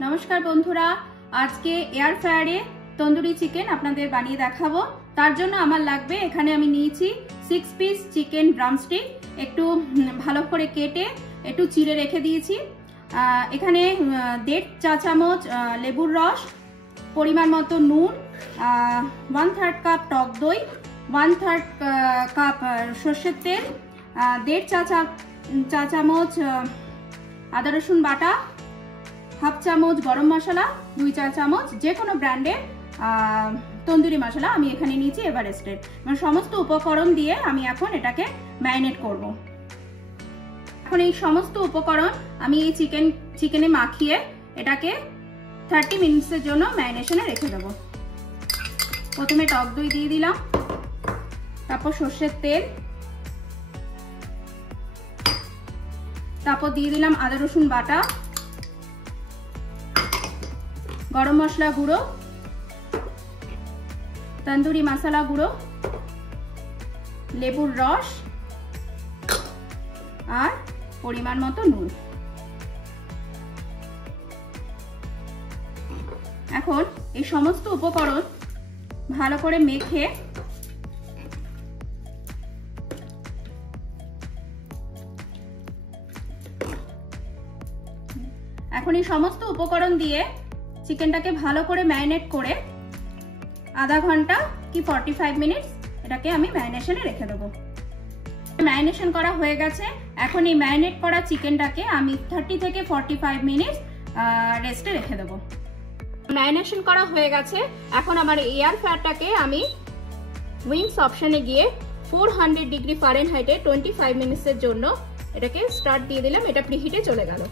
नमस्कार बंधुरा आज के एयर फ्रायारे तंदुरी चिकेन आपनादेर बानिये देखाबो। तार जोन्नो आमार लागबे एखाने आमी नियेछि 6 पिस चिकेन ड्रामस्टिक एकटू भालो करे केटे एकटू चिड़े रेखे दिएछि। एखाने 1.5 चा चामच लेबुर रस, परिमाण मतो नुन, 1/3 कप टक दई, 1/3 कप सर्षेर तेल, 1.5 चा चामच आदा रसुन बाटा, हाफ चामच गरम मशला, 2 चा चामच जेकोनो ब्रैंडे तंदुरी मशला आमी एखाने नियेछि एभारेस्टेर। মানে সমস্ত উপকরণ দিয়ে আমি এখন এটাকে ম্যারিনেট করব। এখন এই সমস্ত উপকরণ আমি এই চিকেনে মাখিয়ে এটাকে 30 মিনিটের জন্য ম্যারিনেশনে রেখে দেব। প্রথমে টক দই দিয়ে দিলাম, তারপর সরষের তেল, তারপর দিয়ে দিলাম আদা রসুন বাটা, गरम मशला गुड़ो, तंदूरी मसाला गुड़ो, लेबुर रस और परिमाण मतो नुन। এখন এই সমস্ত উপকরণ ভালো করে মেখে এখন এই সমস্ত উপকরণ দিয়ে চিকেনটাকে ভালো করে ম্যারিনেট করে আধা ঘন্টা কি 45 মিনিট এটাকে আমি ম্যারিনেশনে রেখে দেব। ম্যারিনেশন করা হয়ে গেছে। এখন এই ম্যারিনেট করা চিকেনটাকে আমি 30 থেকে 45 মিনিট রেস্টে রেখে দেব। ম্যারিনেশন করা হয়ে গেছে। এখন আমার এয়ার ফ্রায়ারটাকে আমি উইংস অপশনে গিয়ে 400 ডিগ্রি ফারেনহাইটে 25 মিনিটের জন্য এটাকে স্টার্ট দিয়ে দিলাম। এটা প্রিহিটে চলে গেল।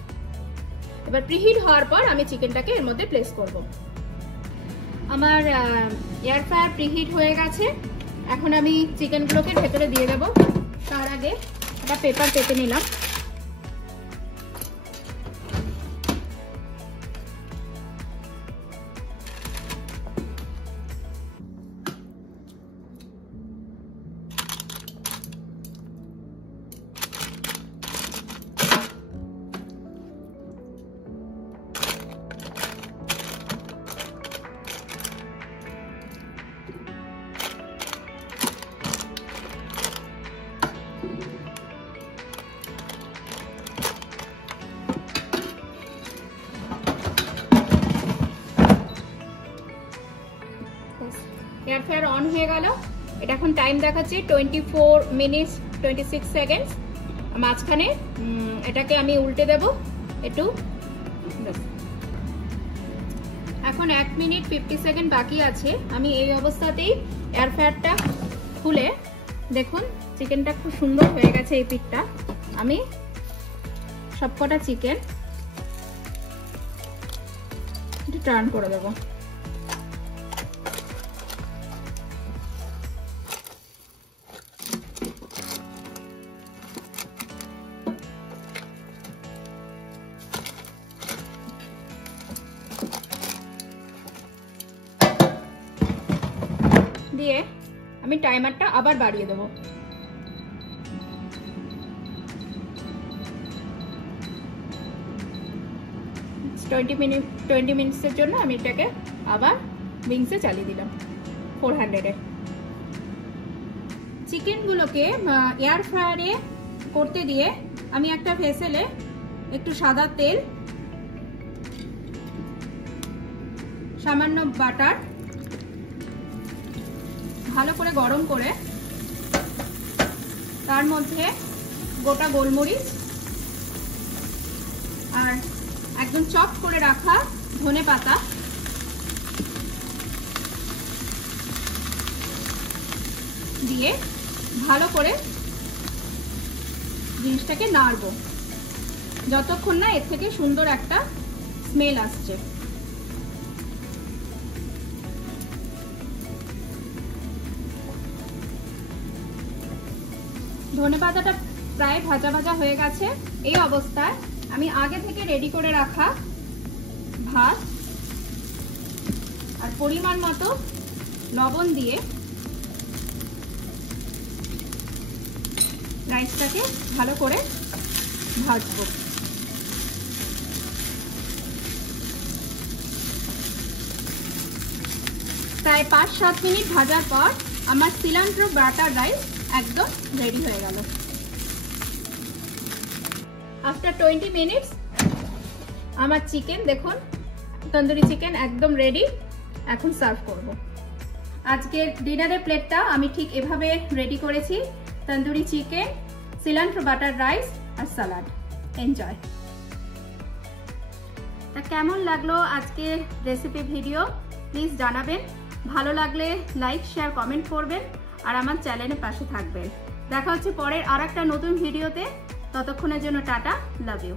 এবার প্রিহিট হওয়ার পর আমি চিকেনটাকে এর মধ্যে প্লেস করব। আমার এয়ার ফ্রায়ার প্রিহিট হয়ে গেছে। এখন আমি চিকেনগুলোকে ভেতরে দিয়ে দেব। তার আগে একটা পেপার পেতে নিলাম। এয়ার ফ্রায়ার অন হয়ে গেল। এটা এখন টাইম দেখাচ্ছে 24 মিনিট 26 সেকেন্ডস। মাঝখানে এটাকে আমি উল্টে দেব একটু। এখন 1 মিনিট 50 সেকেন্ড বাকি আছে। আমি এই অবস্থাতেই এয়ার ফ্রায়ারটা খুলে দেখুন চিকেনটা খুব সুন্দর হয়ে গেছে। এই পিঠটা আমি সবকটা চিকেন একটু টার্ন করে দেব। দিয়ে আমি টাইমারটা আবার বাড়িয়ে দেব। 20 মিনিটের জন্য আমি এটাকে আবার উইংসে চালিয়ে দিলাম 400-এ। চিকেনগুলোকে এয়ার ফ্রায়ারে করতে দিয়ে আমি একটা ভেসেলে একটু সাদা তেল, সামান্য বাটার ভালো করে গরম করে তার মধ্যে গোটা গোলমরিচ আর একদম চপ করে রাখা ধনেপাতা দিয়ে ভালো করে জিনিসটাকে নাড়বো যতক্ষণ না এর থেকে সুন্দর একটা স্মেল আসছে। ধনেপাতাটা প্রায় ভাজা ভাজা হয়ে গেছে। এই অবস্থায় আমি আগে থেকে রেডি করে রাখা ভাত আর পরিমাণ মতো লবণ দিয়ে রাইসটাকে ভালো করে ভাজবো। প্রায় 5-7 মিনিট ভাজার পর আমার সিলান্ট্রো বাটার রাইস একদম রেডি হয়ে গেল। আফটার 20 মিনিটস আমার চিকেন দেখুন, তন্দুরি চিকেন একদম রেডি। এখন সার্ভ করব। আজকের ডিনারের প্লেটটা আমি ঠিক এভাবে রেডি করেছি, tandoori chicken, cilantro butter rice আর সালাড। এনজয়। তা কেমন লাগলো আজকের রেসিপি ভিডিও প্লিজ জানাবেন। ভালো লাগলে লাইক, শেয়ার, কমেন্ট করবেন আর আমার চ্যানেলের পাশে থাকবেন। দেখা হচ্ছে পরের আরেকটা নতুন ভিডিওতে। ততক্ষণের জন্য টাটা, লাভ ইউ।